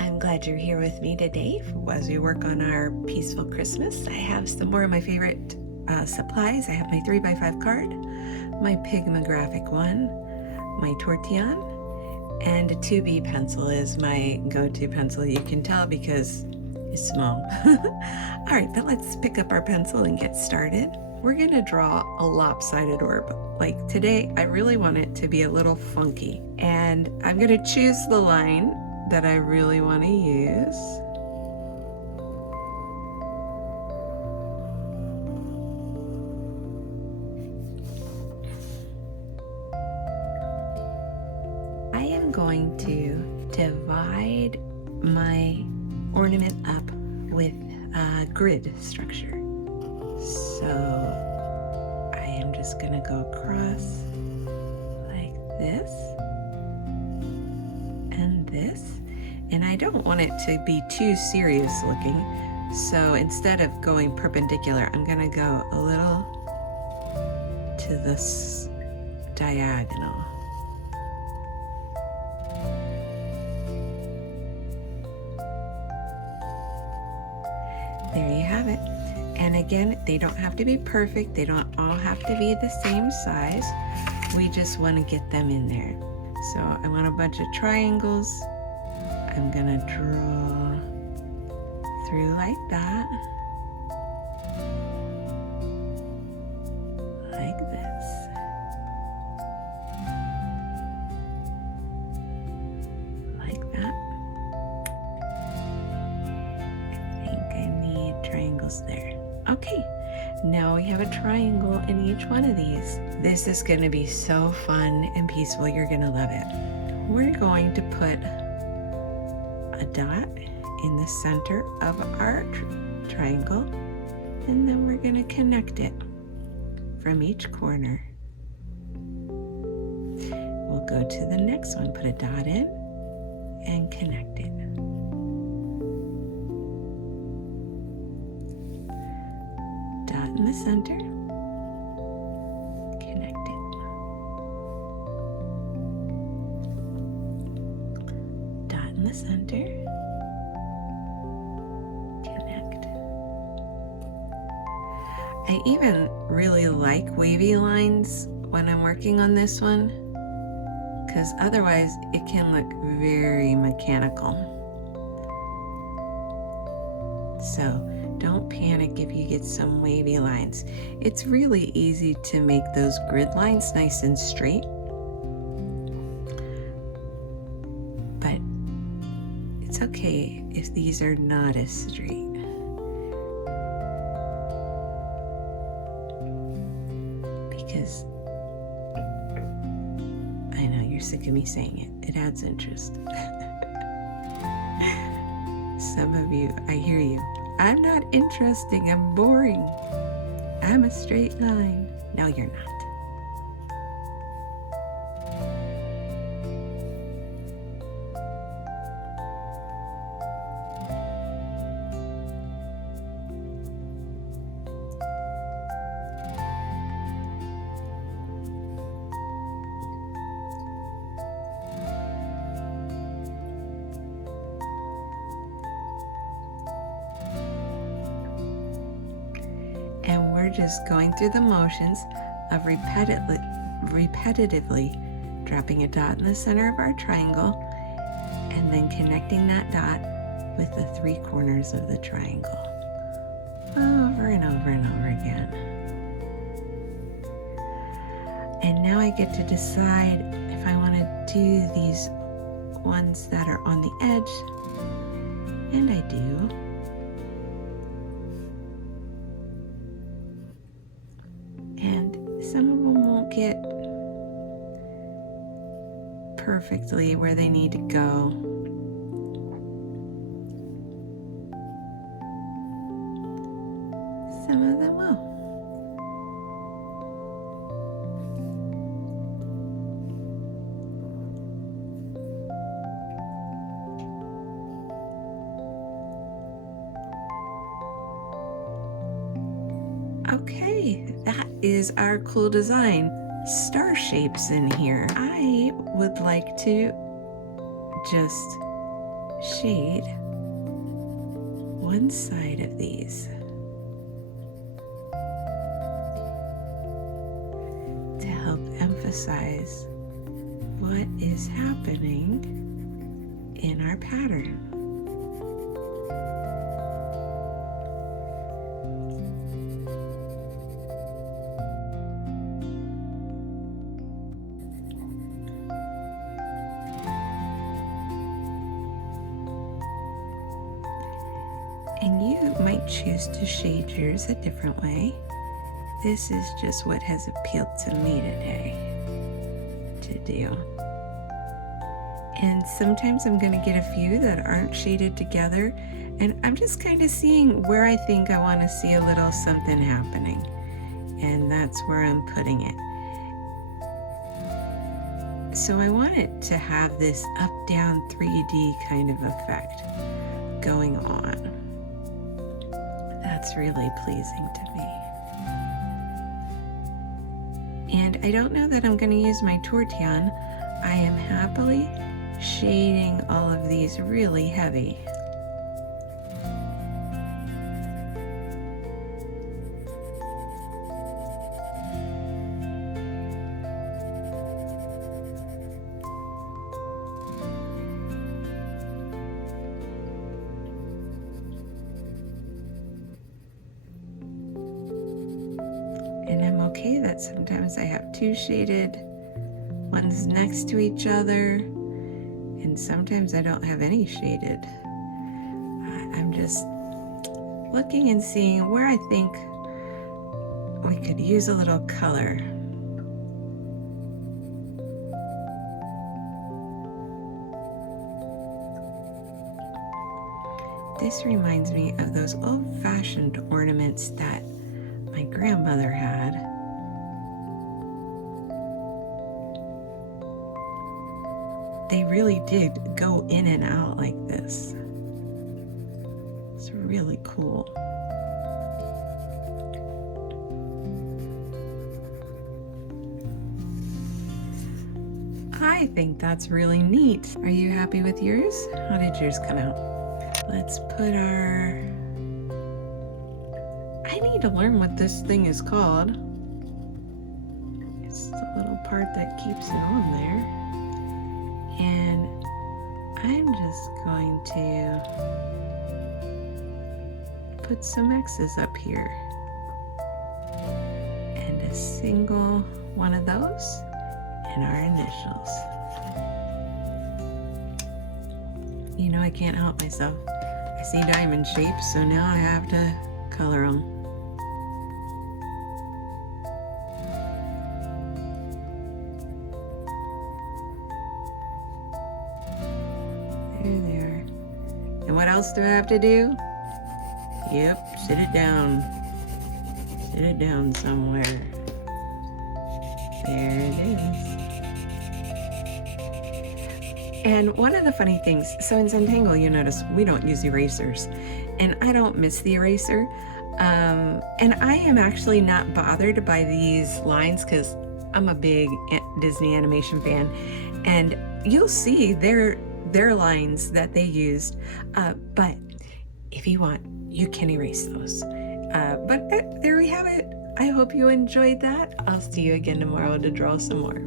I'm glad you're here with me today as we work on our Peaceful Christmas. I have some more of my favorite supplies. I have my 3x5 card, my Pigmographic one, my tortillon, and a 2B pencil is my go-to pencil. You can tell because it's small. All right, then let's pick up our pencil and get started. We're gonna draw a lopsided orb. Like today, I really want it to be a little funky, and I'm gonna choose the line that I really want to use. I am going to divide my ornament up with a grid structure. So I am just going to go across like this and this. And I don't want it to be too serious looking, so instead of going perpendicular, I'm gonna go a little to this diagonal. There you have it. And again, they don't have to be perfect. They don't all have to be the same size. We just want to get them in there. So I want a bunch of triangles. I'm gonna draw through like that, like this, like that. I think I need triangles there. Okay, now we have a triangle in each one of these. This is gonna be so fun and peaceful. You're gonna love it. We're going to put a dot in the center of our triangle, and then we're going to connect it from each corner. We'll go to the next one, put a dot in and connect it. Dot in the center, connect it. Dot in the center, connect. I even really like wavy lines when I'm working on this one, because otherwise it can look very mechanical. So don't panic if you get some wavy lines. It's really easy to make those grid lines nice and straight. It's okay if these are not as straight. Because I know you're sick of me saying it. It adds interest. Some of you, I hear you. I'm not interesting, I'm boring. I'm a straight line. No, you're not. And we're just going through the motions of repetitively dropping a dot in the center of our triangle and then connecting that dot with the three corners of the triangle over and over and over again. And now I get to decide if I want to do these ones that are on the edge, and I do. And some of them won't get perfectly where they need to go. Some of them will. Okay, that is our cool design. Star shapes in here. I would like to just shade one side of these to help emphasize what is happening in our pattern. And you might choose to shade yours a different way. This is just what has appealed to me today to do. And sometimes I'm going to get a few that aren't shaded together, and I'm just kind of seeing where I think I want to see a little something happening, and that's where I'm putting it. So I want it to have this up-down 3D kind of effect going on. That's really pleasing to me. And I don't know that I'm going to use my tortillon. I am happily shading all of these really heavy. And I'm okay that sometimes I have two shaded ones next to each other, and sometimes I don't have any shaded. I'm just looking and seeing where I think we could use a little color. This reminds me of those old-fashioned ornaments that my grandmother had. They really did go in and out like this. It's really cool. I think that's really neat. Are you happy with yours? How did yours come out? Let's put our... I need to learn what this thing is called. It's the little part that keeps it on there. And I'm just going to put some X's up here. And a single one of those and our initials. You know, I can't help myself. I see diamond shapes, so now I have to color them. There they are. And what else do I have to do? Yep, sit it down. Sit it down somewhere. There it is. And one of the funny things, so in Zentangle, you notice we don't use erasers, and I don't miss the eraser. And I am actually not bothered by these lines because I'm a big Disney animation fan, and you'll see their lines that they used. But if you want, you can erase those. But there we have it. I hope you enjoyed that. I'll see you again tomorrow to draw some more.